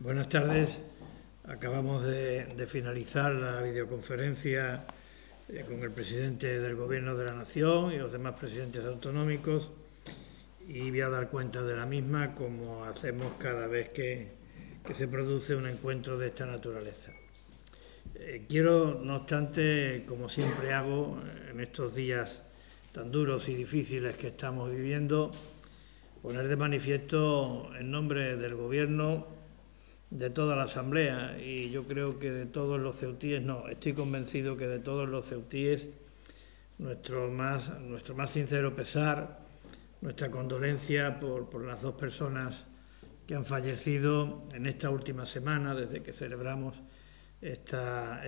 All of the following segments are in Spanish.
Buenas tardes. Acabamos de finalizar la videoconferencia con el presidente del Gobierno de la Nación y los demás presidentes autonómicos y voy a dar cuenta de la misma como hacemos cada vez que se produce un encuentro de esta naturaleza. Quiero, no obstante, como siempre hago en estos días tan duros y difíciles que estamos viviendo, poner de manifiesto en nombre del Gobierno, de toda la Asamblea, y yo creo que de todos los ceutíes, estoy convencido que de todos los ceutíes, nuestro más sincero pesar, nuestra condolencia por las dos personas que han fallecido en esta última semana, desde que celebramos esta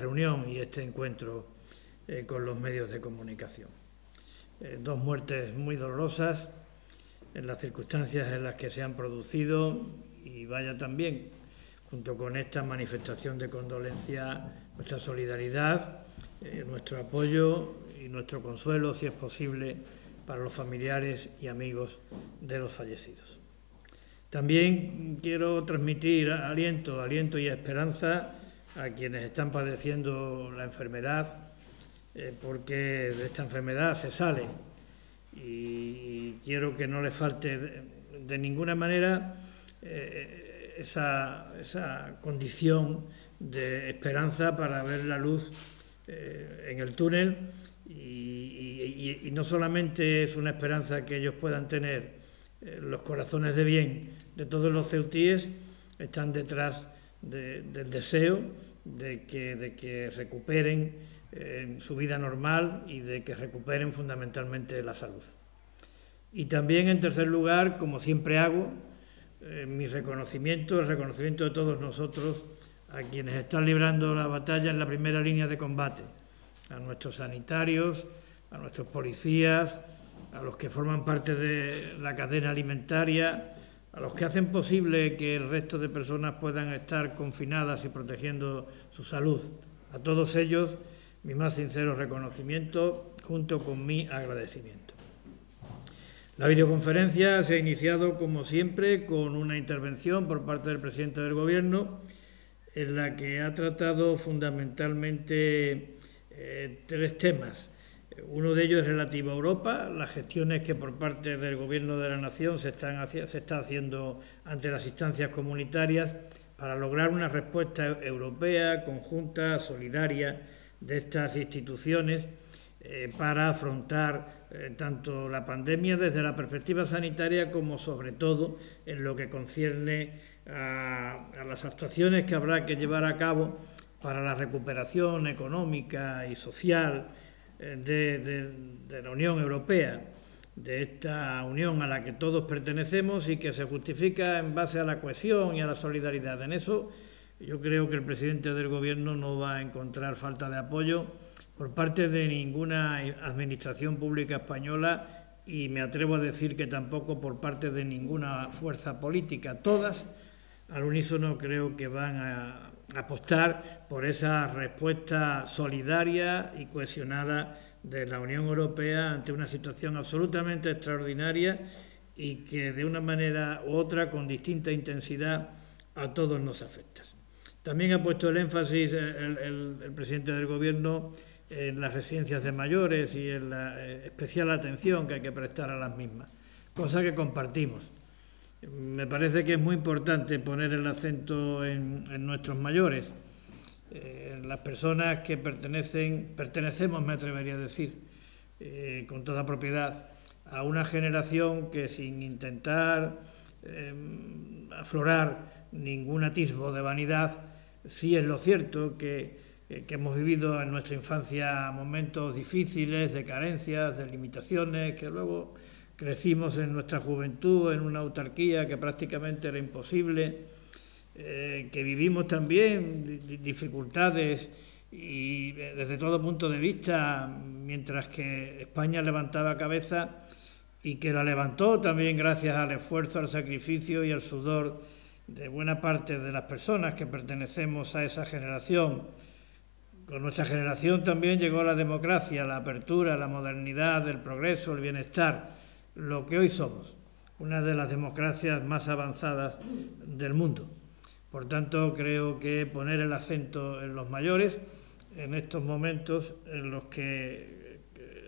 reunión y este encuentro con los medios de comunicación. Dos muertes muy dolorosas en las circunstancias en las que se han producido, y vaya también, junto con esta manifestación de condolencia, nuestra solidaridad, nuestro apoyo y nuestro consuelo, si es posible, para los familiares y amigos de los fallecidos. También quiero transmitir aliento y esperanza a quienes están padeciendo la enfermedad, porque de esta enfermedad se sale, y quiero que no les falte de ninguna manera esa condición de esperanza para ver la luz en el túnel, y no solamente es una esperanza que ellos puedan tener los corazones de bien de todos los ceutíes, están detrás del deseo de que recuperen su vida normal y de que recuperen fundamentalmente la salud. Y también, en tercer lugar, como siempre hago, el reconocimiento de todos nosotros a quienes están librando la batalla en la primera línea de combate, a nuestros sanitarios, a nuestros policías, a los que forman parte de la cadena alimentaria, a los que hacen posible que el resto de personas puedan estar confinadas y protegiendo su salud. A todos ellos, mi más sincero reconocimiento, junto con mi agradecimiento. La videoconferencia se ha iniciado, como siempre, con una intervención por parte del presidente del Gobierno, en la que ha tratado fundamentalmente tres temas. Uno de ellos es relativo a Europa, las gestiones que por parte del Gobierno de la Nación se está haciendo ante las instancias comunitarias para lograr una respuesta europea, conjunta, solidaria de estas instituciones para afrontar tanto la pandemia desde la perspectiva sanitaria como, sobre todo, en lo que concierne a las actuaciones que habrá que llevar a cabo para la recuperación económica y social de la Unión Europea, de esta unión a la que todos pertenecemos y que se justifica en base a la cohesión y a la solidaridad. En eso yo creo que el presidente del Gobierno no va a encontrar falta de apoyo por parte de ninguna administración pública española, y me atrevo a decir que tampoco por parte de ninguna fuerza política. Todas, al unísono, creo que van a apostar por esa respuesta solidaria y cohesionada de la Unión Europea ante una situación absolutamente extraordinaria y que de una manera u otra, con distinta intensidad, a todos nos afecta. También ha puesto el énfasis el presidente del Gobierno en las residencias de mayores y en la especial atención que hay que prestar a las mismas, cosa que compartimos. Me parece que es muy importante poner el acento en nuestros mayores, las personas que pertenecemos, me atrevería a decir, con toda propiedad, a una generación que, sin intentar aflorar ningún atisbo de vanidad, sí es lo cierto que hemos vivido en nuestra infancia momentos difíciles, de carencias, de limitaciones, que luego crecimos en nuestra juventud en una autarquía que prácticamente era imposible, que vivimos también dificultades y desde todo punto de vista, mientras que España levantaba cabeza, y que la levantó también gracias al esfuerzo, al sacrificio y al sudor de buena parte de las personas que pertenecemos a esa generación. Con nuestra generación también llegó la democracia, la apertura, la modernidad, el progreso, el bienestar, lo que hoy somos. una de las democracias más avanzadas del mundo. Por tanto, creo que poner el acento en los mayores, en estos momentos en los que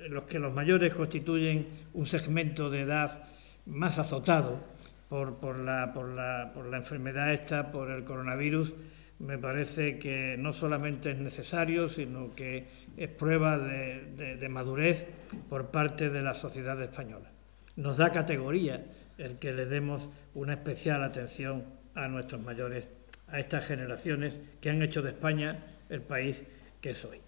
los mayores constituyen un segmento de edad más azotado por la enfermedad esta, por el coronavirus, me parece que no solamente es necesario, sino que es prueba de madurez por parte de la sociedad española. Nos da categoría el que le demos una especial atención a nuestros mayores, a estas generaciones que han hecho de España el país que es hoy.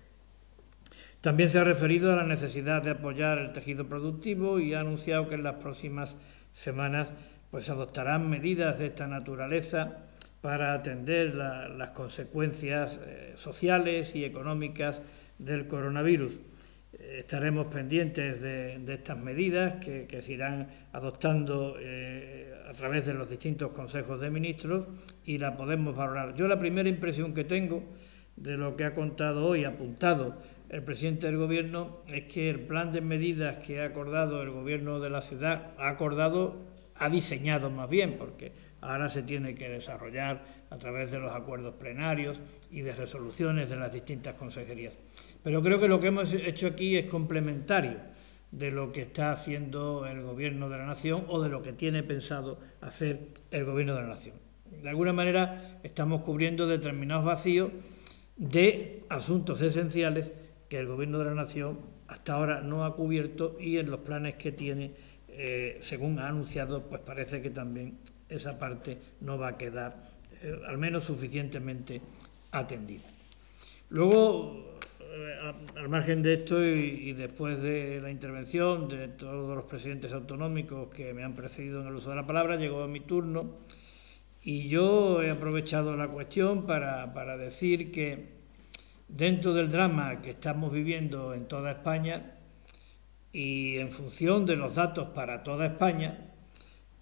También se ha referido a la necesidad de apoyar el tejido productivo y ha anunciado que en las próximas semanas pues adoptarán medidas de esta naturaleza para atender las consecuencias sociales y económicas del coronavirus. Estaremos pendientes de estas medidas que se irán adoptando a través de los distintos consejos de ministros y la podemos valorar. Yo la primera impresión que tengo de lo que ha contado hoy, apuntado el presidente del Gobierno, es que el plan de medidas que ha acordado el Gobierno de la ciudad, ha diseñado más bien, porque ahora se tiene que desarrollar a través de los acuerdos plenarios y de resoluciones de las distintas consejerías. Pero creo que lo que hemos hecho aquí es complementario de lo que está haciendo el Gobierno de la Nación o de lo que tiene pensado hacer el Gobierno de la Nación. De alguna manera estamos cubriendo determinados vacíos de asuntos esenciales que el Gobierno de la Nación hasta ahora no ha cubierto y en los planes que tiene, según ha anunciado, pues parece que también esa parte no va a quedar al menos suficientemente atendida. Luego, al margen de esto y después de la intervención de todos los presidentes autonómicos que me han precedido en el uso de la palabra, llegó mi turno y yo he aprovechado la cuestión para decir que dentro del drama que estamos viviendo en toda España y en función de los datos para toda España,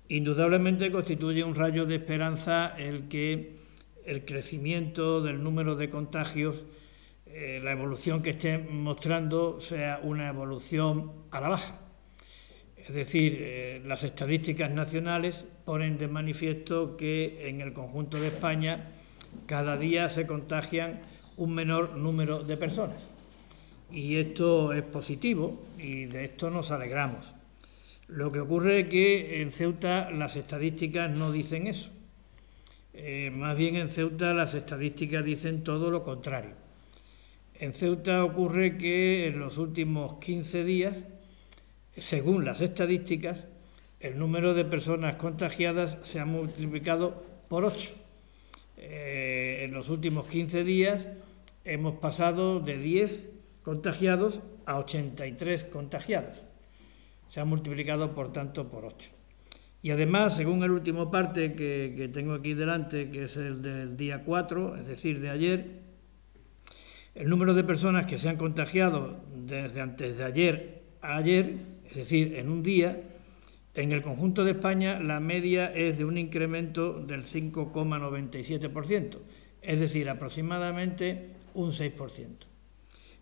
indudablemente constituye un rayo de esperanza el que el crecimiento del número de contagios, la evolución que esté mostrando sea una evolución a la baja. Es decir, las estadísticas nacionales ponen de manifiesto que en el conjunto de España cada día se contagian un menor número de personas. Y esto es positivo y de esto nos alegramos. Lo que ocurre es que en Ceuta las estadísticas no dicen eso. Más bien en Ceuta las estadísticas dicen todo lo contrario. En Ceuta ocurre que en los últimos 15 días, según las estadísticas, el número de personas contagiadas se ha multiplicado por 8. En los últimos 15 días hemos pasado de 10 contagiados a 83 contagiados. Se ha multiplicado, por tanto, por 8. Y además, según el último parte que tengo aquí delante, que es el del día 4, es decir, de ayer, el número de personas que se han contagiado desde antes de ayer a ayer, es decir, en un día, en el conjunto de España la media es de un incremento del 5,97%, es decir, aproximadamente un 6%.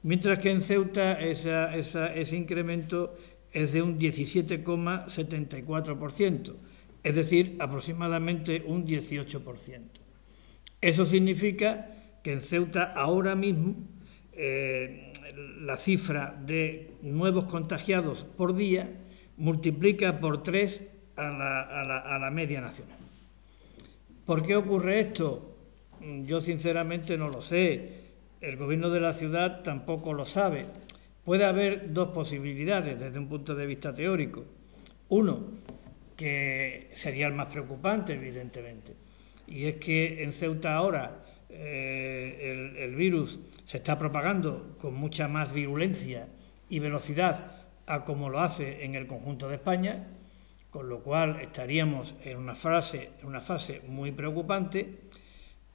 Mientras que en Ceuta ese incremento es de un 17,74%, es decir, aproximadamente un 18%. Eso significa que en Ceuta ahora mismo la cifra de nuevos contagiados por día multiplica por 3 a la media nacional. ¿Por qué ocurre esto? Yo sinceramente no lo sé. El Gobierno de la ciudad tampoco lo sabe. Puede haber dos posibilidades desde un punto de vista teórico. Uno, que sería el más preocupante, evidentemente, y es que en Ceuta ahora el virus se está propagando con mucha más virulencia y velocidad a como lo hace en el conjunto de España, con lo cual estaríamos en una fase muy preocupante,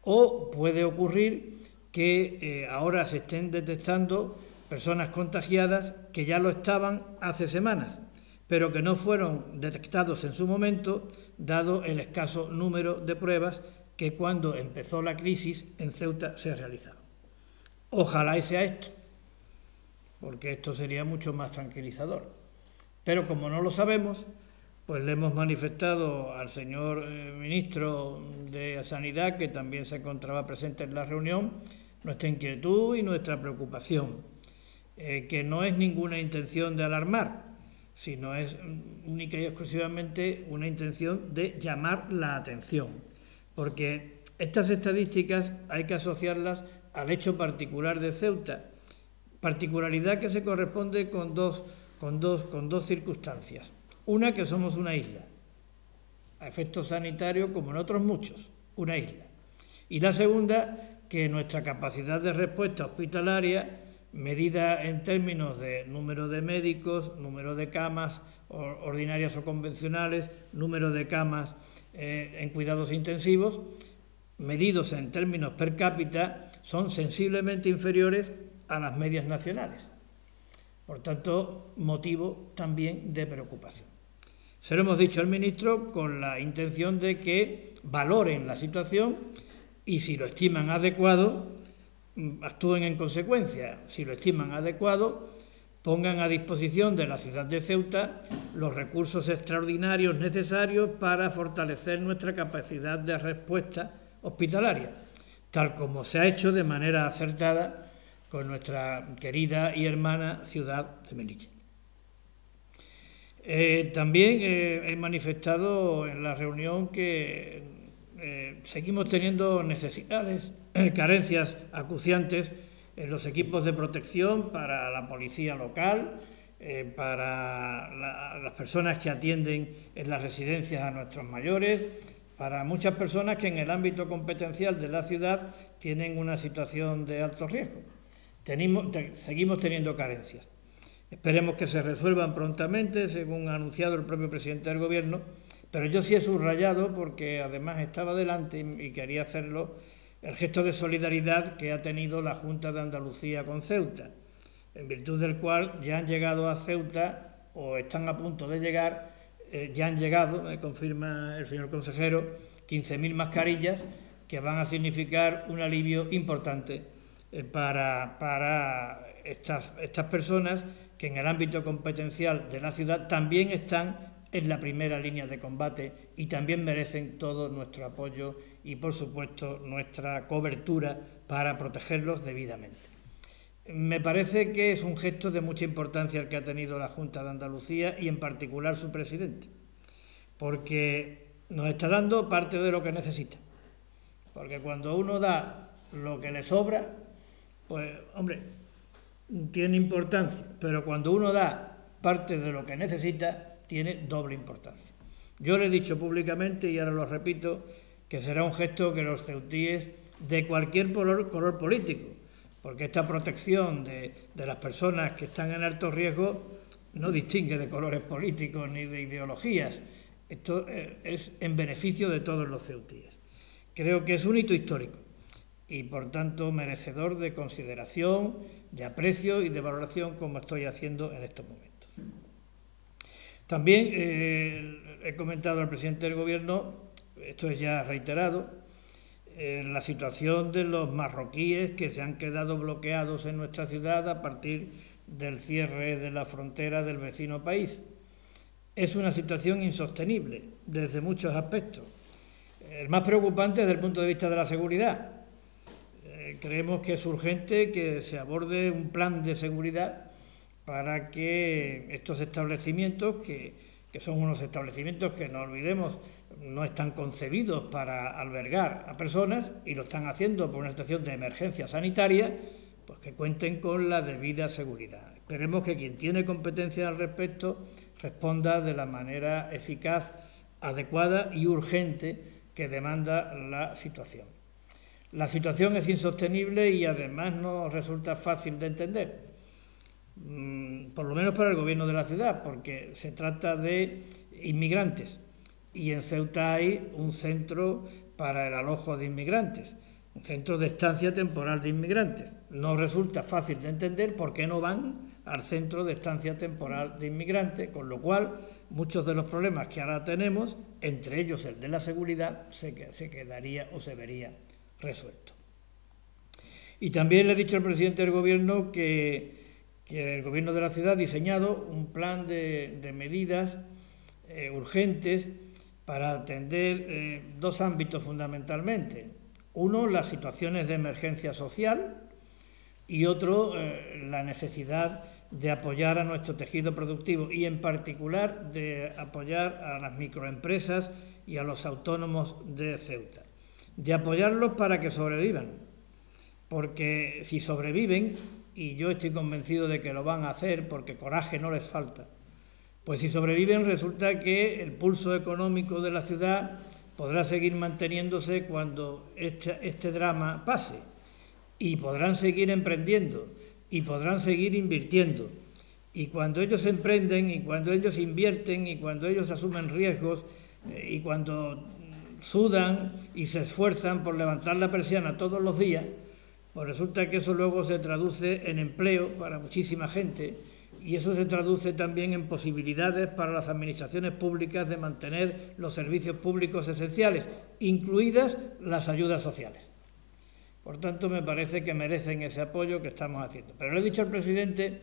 o puede ocurrir que ahora se estén detectando personas contagiadas que ya lo estaban hace semanas, pero que no fueron detectados en su momento, dado el escaso número de pruebas que cuando empezó la crisis en Ceuta se realizaron. Ojalá sea esto, porque esto sería mucho más tranquilizador. Pero como no lo sabemos, pues le hemos manifestado al señor ministro de Sanidad, que también se encontraba presente en la reunión, nuestra inquietud y nuestra preocupación, que no es ninguna intención de alarmar, sino es única y exclusivamente una intención de llamar la atención, porque estas estadísticas hay que asociarlas al hecho particular de Ceuta, particularidad que se corresponde con dos circunstancias. Una, que somos una isla, a efectos sanitarios como en otros muchos, una isla. Y la segunda, que nuestra capacidad de respuesta hospitalaria, medida en términos de número de médicos, número de camas ordinarias o convencionales, número de camas en cuidados intensivos, medidos en términos per cápita, son sensiblemente inferiores a las medias nacionales. Por tanto, motivo también de preocupación. Se lo hemos dicho al ministro con la intención de que valoren la situación y, si lo estiman adecuado, actúen en consecuencia. Si lo estiman adecuado, pongan a disposición de la ciudad de Ceuta los recursos extraordinarios necesarios para fortalecer nuestra capacidad de respuesta hospitalaria, tal como se ha hecho de manera acertada con nuestra querida y hermana ciudad de Melilla. También he manifestado en la reunión que seguimos teniendo necesidades, carencias acuciantes en los equipos de protección para la policía local, para las personas que atienden en las residencias a nuestros mayores, para muchas personas que en el ámbito competencial de la ciudad tienen una situación de alto riesgo. Seguimos teniendo carencias. Esperemos que se resuelvan prontamente, según ha anunciado el propio presidente del Gobierno, pero yo sí he subrayado, porque además estaba delante y quería hacerlo, el gesto de solidaridad que ha tenido la Junta de Andalucía con Ceuta, en virtud del cual ya han llegado a Ceuta, o están a punto de llegar, ya han llegado, me confirma el señor consejero, 15.000 mascarillas, que van a significar un alivio importante para estas personas que en el ámbito competencial de la ciudad también están en la primera línea de combate y también merecen todo nuestro apoyo y, por supuesto, nuestra cobertura para protegerlos debidamente. Me parece que es un gesto de mucha importancia el que ha tenido la Junta de Andalucía y en particular su presidente, porque nos está dando parte de lo que necesita. Porque cuando uno da lo que le sobra, pues, hombre, tiene importancia, pero cuando uno da parte de lo que necesita, tiene doble importancia. Yo le he dicho públicamente, y ahora lo repito, que será un gesto que los ceutíes de cualquier color político, porque esta protección de las personas que están en alto riesgo no distingue de colores políticos ni de ideologías. Esto es en beneficio de todos los ceutíes. Creo que es un hito histórico y, por tanto, merecedor de consideración, de aprecio y de valoración, como estoy haciendo en estos momentos. También he comentado al presidente del Gobierno, esto es ya reiterado, la situación de los marroquíes que se han quedado bloqueados en nuestra ciudad a partir del cierre de la frontera del vecino país. Es una situación insostenible desde muchos aspectos. El más preocupante desde el punto de vista de la seguridad. Creemos que es urgente que se aborde un plan de seguridad para que estos establecimientos, que son unos establecimientos que, no olvidemos, no están concebidos para albergar a personas y lo están haciendo por una situación de emergencia sanitaria, pues que cuenten con la debida seguridad. Esperemos que quien tiene competencia al respecto responda de la manera eficaz, adecuada y urgente que demanda la situación. La situación es insostenible y además no resulta fácil de entender, por lo menos para el Gobierno de la ciudad, porque se trata de inmigrantes y en Ceuta hay un centro para el alojo de inmigrantes, un centro de estancia temporal de inmigrantes. No resulta fácil de entender por qué no van al centro de estancia temporal de inmigrantes, con lo cual muchos de los problemas que ahora tenemos, entre ellos el de la seguridad, se quedaría o se vería resuelto. Y también le he dicho al presidente del Gobierno que el Gobierno de la ciudad ha diseñado un plan de medidas urgentes para atender dos ámbitos fundamentalmente. Uno, las situaciones de emergencia social y otro, la necesidad de apoyar a nuestro tejido productivo y en particular de apoyar a las microempresas y a los autónomos de Ceuta. De apoyarlos para que sobrevivan, porque si sobreviven, y yo estoy convencido de que lo van a hacer porque coraje no les falta, pues si sobreviven resulta que el pulso económico de la ciudad podrá seguir manteniéndose cuando este drama pase, y podrán seguir emprendiendo y podrán seguir invirtiendo. Y cuando ellos emprenden y cuando ellos invierten y cuando ellos asumen riesgos y cuando sudan y se esfuerzan por levantar la persiana todos los días, pues resulta que eso luego se traduce en empleo para muchísima gente, y eso se traduce también en posibilidades para las administraciones públicas de mantener los servicios públicos esenciales, incluidas las ayudas sociales. Por tanto, me parece que merecen ese apoyo que estamos haciendo. Pero le he dicho al presidente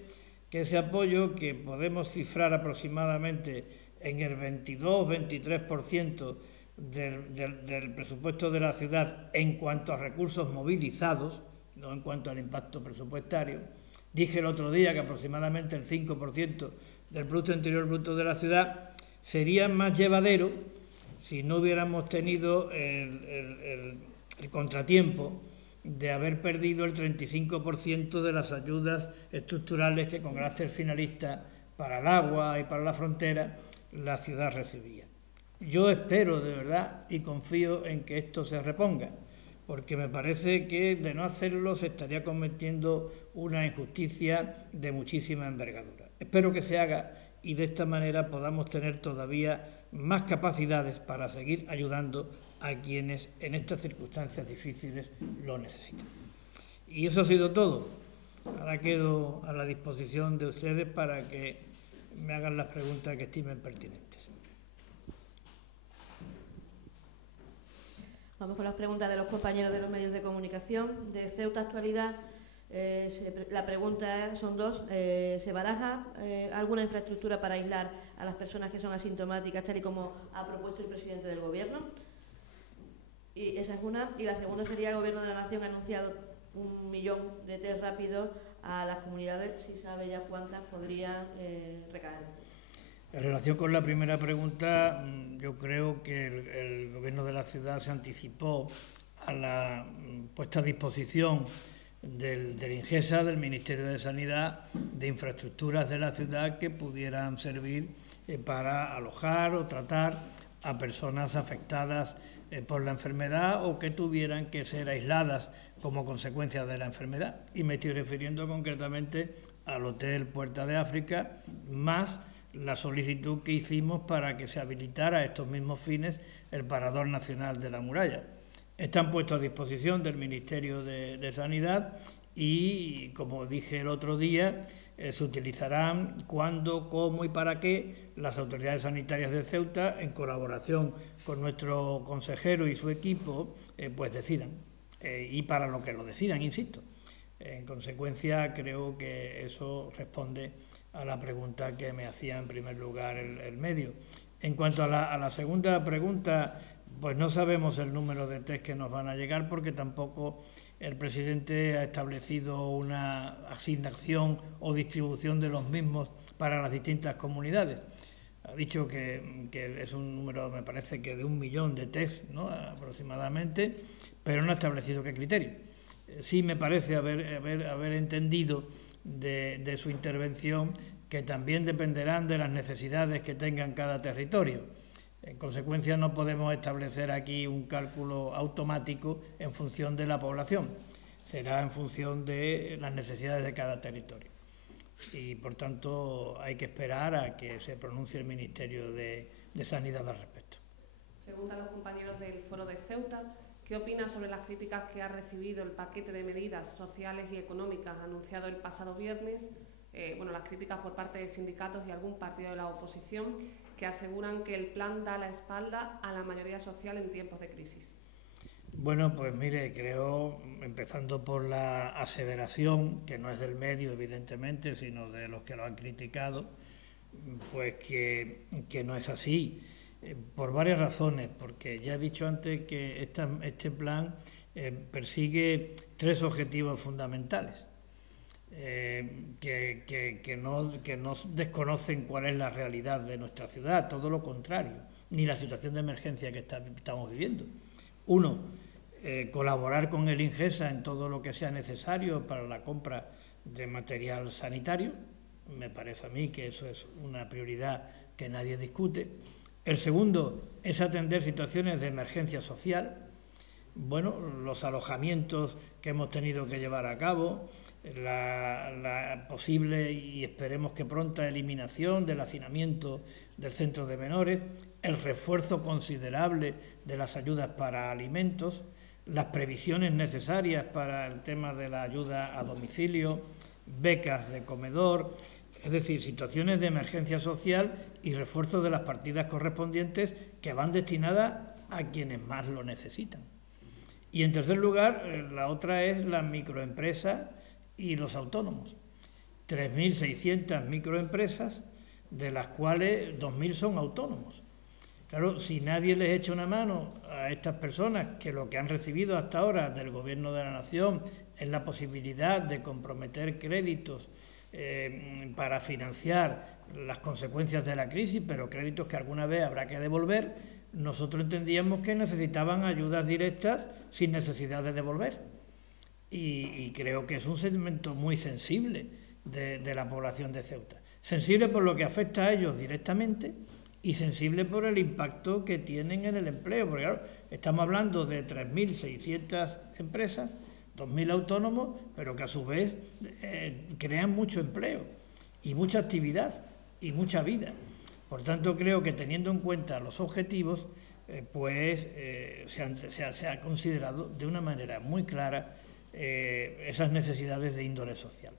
que ese apoyo, que podemos cifrar aproximadamente en el 22-23% del presupuesto de la ciudad en cuanto a recursos movilizados, no en cuanto al impacto presupuestario. Dije el otro día que aproximadamente el 5% del Producto Interior Bruto de la ciudad sería más llevadero si no hubiéramos tenido el contratiempo de haber perdido el 35% de las ayudas estructurales que con carácter finalista para el agua y para la frontera la ciudad recibía. Yo espero de verdad y confío en que esto se reponga, porque me parece que de no hacerlo se estaría cometiendo una injusticia de muchísima envergadura. Espero que se haga y de esta manera podamos tener todavía más capacidades para seguir ayudando a quienes en estas circunstancias difíciles lo necesitan. Y eso ha sido todo. Ahora quedo a la disposición de ustedes para que me hagan las preguntas que estimen pertinentes. Vamos con las preguntas de los compañeros de los medios de comunicación. De Ceuta Actualidad, la pregunta son dos. ¿Se baraja alguna infraestructura para aislar a las personas que son asintomáticas, tal y como ha propuesto el presidente del Gobierno? Y esa es una. Y la segunda sería: el Gobierno de la Nación ha anunciado 1 millón de test rápidos a las comunidades. Si sabe ya cuántas podrían recaer. En relación con la primera pregunta, yo creo que el Gobierno de la ciudad se anticipó a la puesta a disposición del INGESA, del Ministerio de Sanidad, de infraestructuras de la ciudad que pudieran servir para alojar o tratar a personas afectadas por la enfermedad o que tuvieran que ser aisladas como consecuencia de la enfermedad. Y me estoy refiriendo concretamente al Hotel Puerta de África, más la solicitud que hicimos para que se habilitara a estos mismos fines el Parador Nacional de la Muralla. Están puestos a disposición del Ministerio de Sanidad y, como dije el otro día, se utilizarán cuando, cómo y para qué las autoridades sanitarias de Ceuta, en colaboración con nuestro consejero y su equipo, pues decidan. Y para lo que lo decidan, insisto. En consecuencia, creo que eso responde a la pregunta que me hacía en primer lugar el medio. En cuanto a la segunda pregunta, pues no sabemos el número de test que nos van a llegar porque tampoco el presidente ha establecido una asignación o distribución de los mismos para las distintas comunidades. Ha dicho que es un número, me parece que de 1 millón de test, ¿no?, aproximadamente, pero no ha establecido qué criterio. Sí me parece haber entendido de su intervención que también dependerán de las necesidades que tengan cada territorio. En consecuencia, no podemos establecer aquí un cálculo automático en función de la población. Será en función de las necesidades de cada territorio. Y, por tanto, hay que esperar a que se pronuncie el Ministerio de Sanidad al respecto. Pregunta a los compañeros del Foro de Ceuta: ¿qué opina sobre las críticas que ha recibido el paquete de medidas sociales y económicas anunciado el pasado viernes? Las críticas por parte de sindicatos y algún partido de la oposición que aseguran que el plan da la espalda a la mayoría social en tiempos de crisis. Bueno, pues mire, creo, empezando por la aseveración, que no es del medio evidentemente, sino de los que lo han criticado, pues que no es así, por varias razones, porque ya he dicho antes que este plan persigue 3 objetivos fundamentales. Que no desconocen cuál es la realidad de nuestra ciudad, todo lo contrario, ni la situación de emergencia que estamos viviendo. Uno, colaborar con el INGESA en todo lo que sea necesario para la compra de material sanitario. Me parece a mí que eso es una prioridad que nadie discute. El segundo es atender situaciones de emergencia social. Bueno, los alojamientos que hemos tenido que llevar a cabo, la posible y esperemos que pronta eliminación del hacinamiento del centro de menores, el refuerzo considerable de las ayudas para alimentos, las previsiones necesarias para el tema de la ayuda a domicilio, becas de comedor, es decir, situaciones de emergencia social y refuerzo de las partidas correspondientes que van destinadas a quienes más lo necesitan. Y en tercer lugar, la otra es las microempresas y los autónomos. 3.600 microempresas, de las cuales 2.000 son autónomos. Claro, si nadie les echa una mano a estas personas, que lo que han recibido hasta ahora del Gobierno de la Nación es la posibilidad de comprometer créditos para financiar las consecuencias de la crisis, pero créditos que alguna vez habrá que devolver, nosotros entendíamos que necesitaban ayudas directas sin necesidad de devolver. Y creo que es un segmento muy sensible de la población de Ceuta. Sensible por lo que afecta a ellos directamente y sensible por el impacto que tienen en el empleo. Porque claro, estamos hablando de 3.600 empresas, 2.000 autónomos, pero que a su vez crean mucho empleo y mucha actividad y mucha vida. Por tanto, creo que teniendo en cuenta los objetivos, se ha considerado de una manera muy clara esas necesidades de índole social.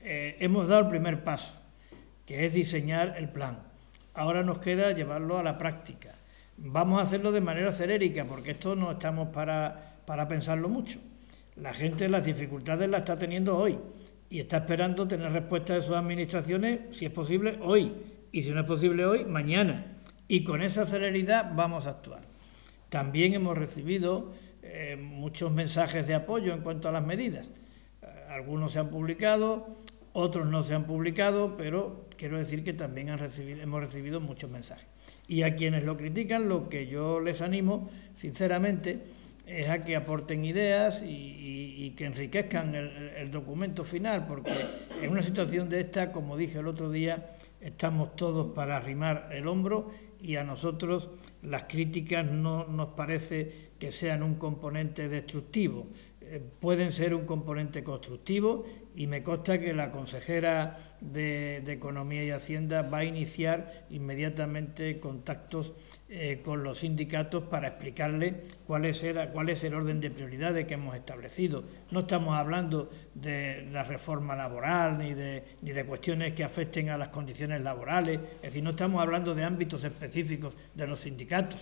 Hemos dado el primer paso, que es diseñar el plan. Ahora nos queda llevarlo a la práctica. Vamos a hacerlo de manera celérica, porque esto no estamos para pensarlo mucho. La gente las dificultades las está teniendo hoy y está esperando tener respuesta de sus administraciones, si es posible, hoy. Y si no es posible hoy, mañana. Y con esa celeridad vamos a actuar. También hemos recibido muchos mensajes de apoyo en cuanto a las medidas. Algunos se han publicado, otros no se han publicado, pero quiero decir que también hemos recibido muchos mensajes. Y a quienes lo critican, lo que yo les animo, sinceramente, es a que aporten ideas y que enriquezcan el documento final, porque en una situación de esta, como dije el otro día, estamos todos para arrimar el hombro y a nosotros las críticas no nos parece que sean un componente destructivo. Pueden ser un componente constructivo y me consta que la consejera de Economía y Hacienda va a iniciar inmediatamente contactos con los sindicatos para explicarles cuál es el orden de prioridades que hemos establecido. No estamos hablando de la reforma laboral ni de cuestiones que afecten a las condiciones laborales, es decir, no estamos hablando de ámbitos específicos de los sindicatos,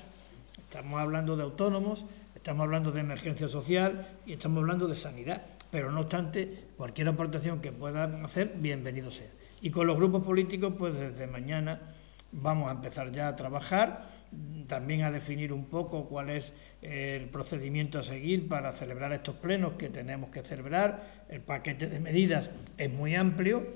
estamos hablando de autónomos, estamos hablando de emergencia social y estamos hablando de sanidad, pero no obstante, cualquier aportación que puedan hacer, bienvenido sea. Y con los grupos políticos, pues desde mañana vamos a empezar ya a trabajar, también a definir un poco cuál es el procedimiento a seguir para celebrar estos plenos que tenemos que celebrar. El paquete de medidas es muy amplio,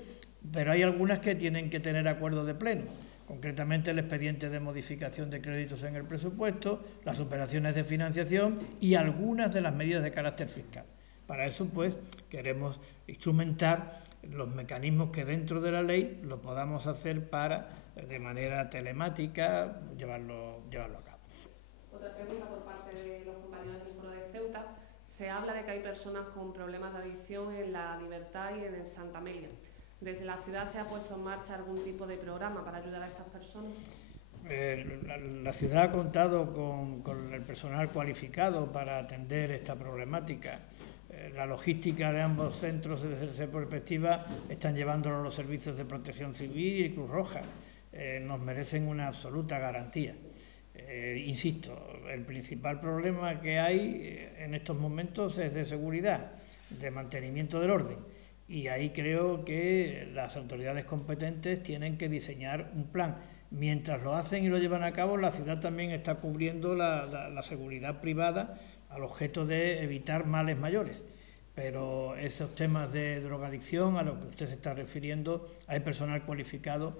pero hay algunas que tienen que tener acuerdo de pleno. Concretamente el expediente de modificación de créditos en el presupuesto, las operaciones de financiación y algunas de las medidas de carácter fiscal. Para eso, pues, queremos instrumentar los mecanismos que dentro de la ley lo podamos hacer para, de manera telemática, llevarlo a cabo. Otra pregunta por parte de los compañeros del Foro de Ceuta. Se habla de que hay personas con problemas de adicción en La Libertad y en el Santa Amelia. ¿Desde la ciudad se ha puesto en marcha algún tipo de programa para ayudar a estas personas? La ciudad ha contado con el personal cualificado para atender esta problemática. La logística de ambos centros, desde esa perspectiva, están llevándolo los servicios de Protección Civil y Cruz Roja. Nos merecen una absoluta garantía. Insisto, el principal problema que hay en estos momentos es de seguridad, de mantenimiento del orden. Y ahí creo que las autoridades competentes tienen que diseñar un plan. Mientras lo hacen y lo llevan a cabo, la ciudad también está cubriendo la seguridad privada al objeto de evitar males mayores. Pero esos temas de drogadicción a los que usted se está refiriendo, hay personal cualificado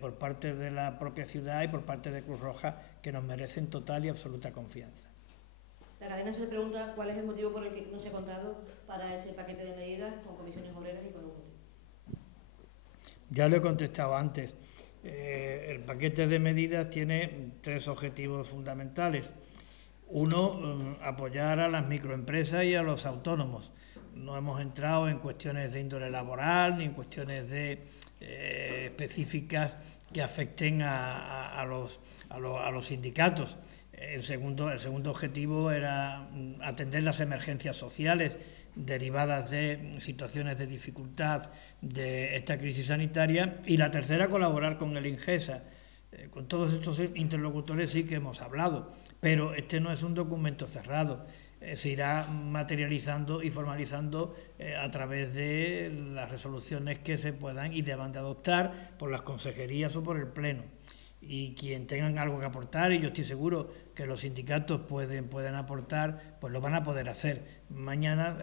por parte de la propia ciudad y por parte de Cruz Roja que nos merecen total y absoluta confianza. La cadena se le pregunta cuál es el motivo por el que no se ha contado para ese paquete de medidas con comisiones obreras y con UGT. Ya lo he contestado antes. El paquete de medidas tiene 3 objetivos fundamentales. Uno, apoyar a las microempresas y a los autónomos. No hemos entrado en cuestiones de índole laboral ni en cuestiones específicas que afecten a los sindicatos. El segundo objetivo era atender las emergencias sociales derivadas de situaciones de dificultad de esta crisis sanitaria, y la tercera, colaborar con el Ingesa. Con todos estos interlocutores sí que hemos hablado, pero este no es un documento cerrado. Se irá materializando y formalizando a través de las resoluciones que se puedan y deban de adoptar por las consejerías o por el Pleno. Y quien tengan algo que aportar, y yo estoy seguro que los sindicatos pueden aportar, pues lo van a poder hacer. Mañana,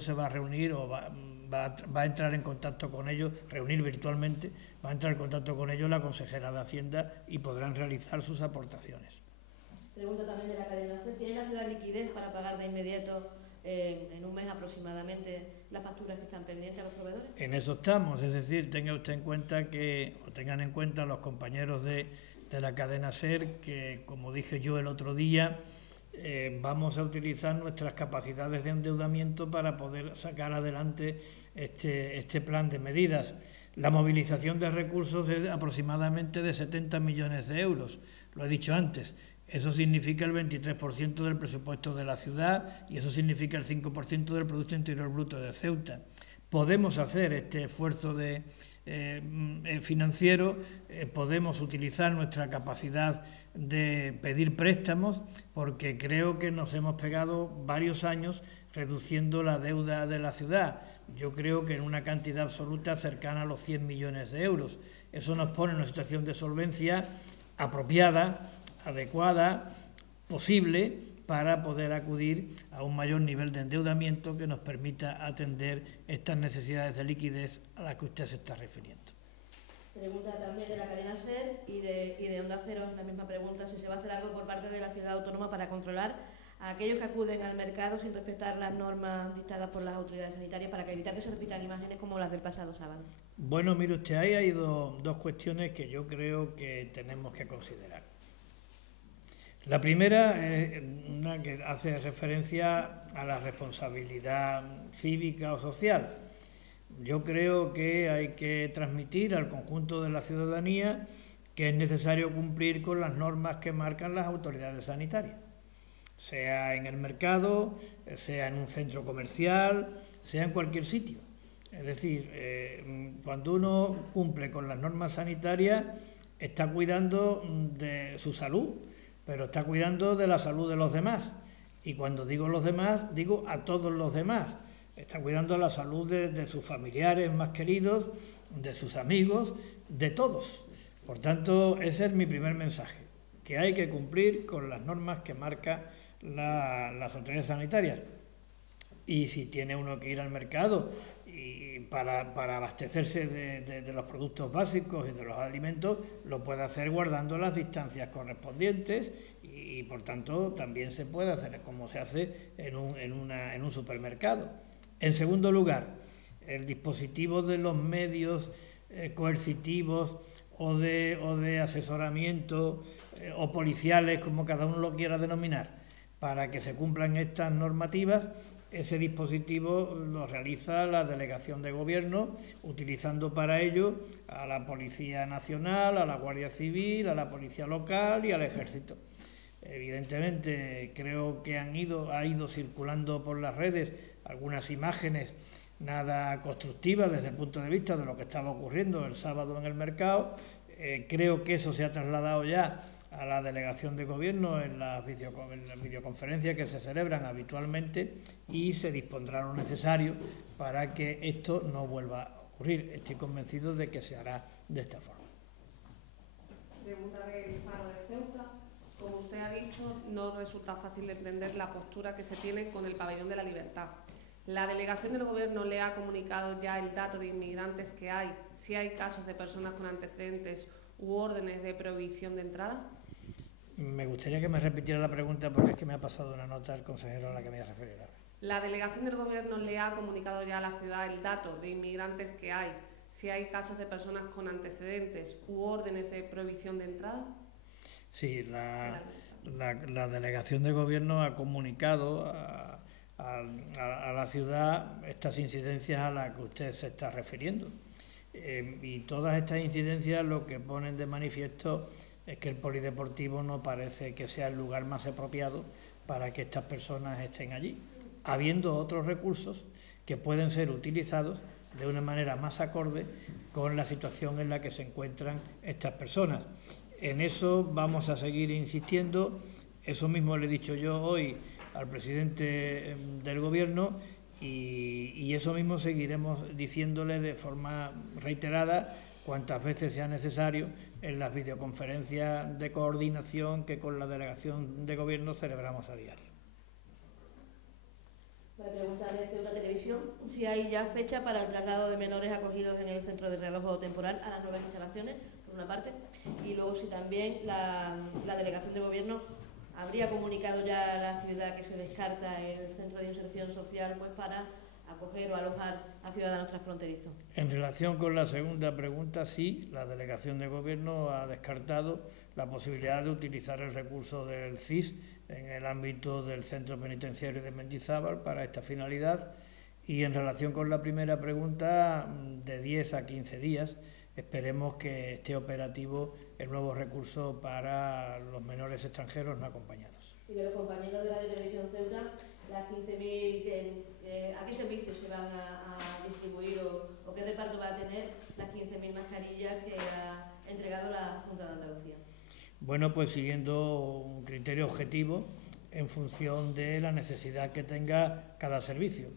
se va a reunir o va a entrar en contacto con ellos, reunir virtualmente, va a entrar en contacto con ellos la consejera de Hacienda y podrán realizar sus aportaciones. Pregunta también de la cadena SER. ¿Tiene la ciudad liquidez para pagar de inmediato, en un mes aproximadamente, las facturas que están pendientes a los proveedores? En eso estamos, es decir, tenga usted en cuenta tengan en cuenta los compañeros de la cadena SER que, como dije yo el otro día, vamos a utilizar nuestras capacidades de endeudamiento para poder sacar adelante este plan de medidas. La movilización de recursos es aproximadamente de 70 millones de euros, lo he dicho antes. Eso significa el 23% del presupuesto de la ciudad y eso significa el 5% del Producto Interior Bruto de Ceuta. Podemos hacer este esfuerzo financiero, podemos utilizar nuestra capacidad de pedir préstamos, porque creo que nos hemos pegado varios años reduciendo la deuda de la ciudad. Yo creo que en una cantidad absoluta cercana a los 100 millones de euros. Eso nos pone en una situación de solvencia apropiada, adecuada, posible, para poder acudir a un mayor nivel de endeudamiento que nos permita atender estas necesidades de liquidez a las que usted se está refiriendo. Pregunta también de la cadena SER y de Onda Cero, la misma pregunta, si se va a hacer algo por parte de la ciudad autónoma para controlar a aquellos que acuden al mercado sin respetar las normas dictadas por las autoridades sanitarias, para evitar que se repitan imágenes como las del pasado sábado. Bueno, mire usted, ahí hay dos cuestiones que yo creo que tenemos que considerar. La primera es una que hace referencia a la responsabilidad cívica o social. Yo creo que hay que transmitir al conjunto de la ciudadanía que es necesario cumplir con las normas que marcan las autoridades sanitarias, sea en el mercado, sea en un centro comercial, sea en cualquier sitio. Es decir, cuando uno cumple con las normas sanitarias, está cuidando de su salud, pero está cuidando de la salud de los demás. Y cuando digo los demás, digo a todos los demás. Está cuidando la salud de sus familiares más queridos, de sus amigos, de todos. Por tanto, ese es mi primer mensaje, que hay que cumplir con las normas que marcan las autoridades sanitarias. Y si tiene uno que ir al mercado y para abastecerse de los productos básicos y de los alimentos, lo puede hacer guardando las distancias correspondientes y por tanto también se puede hacer como se hace en un supermercado. En segundo lugar, el dispositivo de los medios coercitivos o de asesoramiento o policiales, como cada uno lo quiera denominar, para que se cumplan estas normativas. Ese dispositivo lo realiza la Delegación de Gobierno, utilizando para ello a la Policía Nacional, a la Guardia Civil, a la Policía Local y al Ejército. Evidentemente, creo que ha ido circulando por las redes algunas imágenes nada constructivas desde el punto de vista de lo que estaba ocurriendo el sábado en el mercado. Creo que eso se ha trasladado ya a la delegación de gobierno en las videoconferencias que se celebran habitualmente y se dispondrá lo necesario para que esto no vuelva a ocurrir. Estoy convencido de que se hará de esta forma. Pregunta del Faro de Ceuta. Como usted ha dicho, no resulta fácil de entender la postura que se tiene con el Pabellón de la Libertad. ¿La delegación del Gobierno le ha comunicado ya el dato de inmigrantes que hay, si hay casos de personas con antecedentes u órdenes de prohibición de entrada? Me gustaría que me repitiera la pregunta porque es que me ha pasado una nota el consejero a la que me voy a referir ahora. ¿La delegación del Gobierno le ha comunicado ya a la ciudad el dato de inmigrantes que hay, si hay casos de personas con antecedentes u órdenes de prohibición de entrada? Sí, la delegación de gobierno ha comunicado a la ciudad estas incidencias a las que usted se está refiriendo. Y todas estas incidencias lo que ponen de manifiesto es que el polideportivo no parece que sea el lugar más apropiado para que estas personas estén allí, habiendo otros recursos que pueden ser utilizados de una manera más acorde con la situación en la que se encuentran estas personas. En eso vamos a seguir insistiendo, eso mismo le he dicho yo hoy al presidente del Gobierno y eso mismo seguiremos diciéndole de forma reiterada cuantas veces sea necesario en las videoconferencias de coordinación que con la delegación de Gobierno celebramos a diario. La pregunta de Ceuta Televisión, si hay ya fecha para el traslado de menores acogidos en el centro de reloj temporal a las nuevas instalaciones, por una parte, y luego si también la delegación de gobierno habría comunicado ya a la ciudad que se descarta el centro de inserción social pues para acoger o alojar a ciudadanos transfronterizos. En relación con la segunda pregunta, sí, la delegación de gobierno ha descartado la posibilidad de utilizar el recurso del CIS en el ámbito del centro penitenciario de Mendizábal para esta finalidad y en relación con la primera pregunta, de 10 a 15 días esperemos que esté operativo el nuevo recurso para los menores extranjeros no acompañados. Y de los compañeros de Radio Televisión Ceuta, las 15.000, ¿a qué servicios se van a distribuir o qué reparto va a tener las 15.000 mascarillas que ha entregado la Junta de Andalucía? Bueno, pues siguiendo un criterio objetivo en función de la necesidad que tenga cada servicio.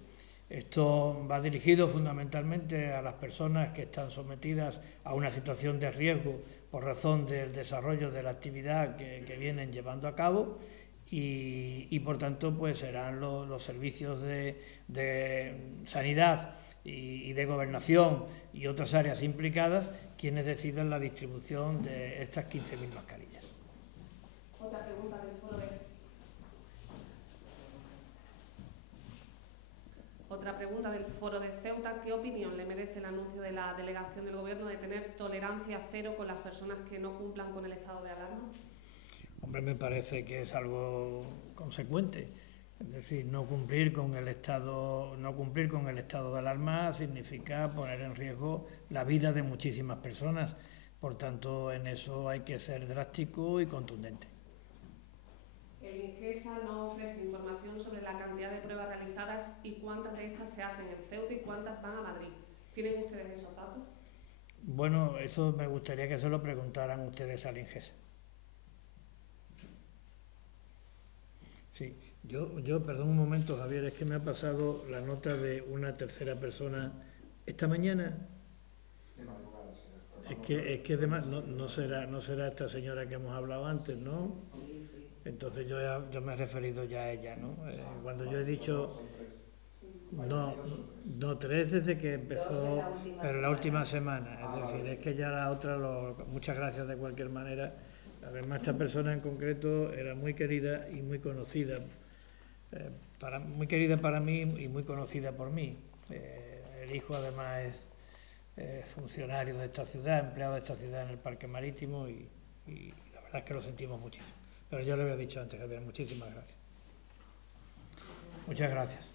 Esto va dirigido fundamentalmente a las personas que están sometidas a una situación de riesgo por razón del desarrollo de la actividad que vienen llevando a cabo y por tanto pues serán los servicios de sanidad y de gobernación y otras áreas implicadas quienes decidan la distribución de estas 15.000 mascarillas. Otra pregunta del foro de... Otra pregunta del Foro de Ceuta. ¿Qué opinión le merece el anuncio de la delegación del Gobierno de tener tolerancia cero con las personas que no cumplan con el estado de alarma? Hombre, me parece que es algo consecuente. Es decir, no cumplir con el estado de alarma significa poner en riesgo la vida de muchísimas personas. Por tanto, en eso hay que ser drástico y contundente. El INGESA no ofrece información sobre la cantidad de pruebas realizadas y cuántas de estas se hacen en Ceuta y cuántas van a Madrid. ¿Tienen ustedes esos datos? Bueno, eso me gustaría que se lo preguntaran ustedes al INGESA. Sí, yo, perdón un momento, Javier, es que me ha pasado la nota de una tercera persona esta mañana. Es que además no será esta señora que hemos hablado antes, ¿no? Entonces yo me he referido ya a ella, ¿no? Cuando yo he dicho... No, 3 desde que empezó, pero la última semana. Es decir, es que ya la otra... Muchas gracias de cualquier manera. Además, esta persona en concreto era muy querida y muy conocida. Muy querida para mí y muy conocida por mí. El hijo además es funcionario de esta ciudad, empleado de esta ciudad en el Parque Marítimo y la verdad es que lo sentimos muchísimo. Pero yo le había dicho antes, Javier, muchísimas gracias. Muchas gracias.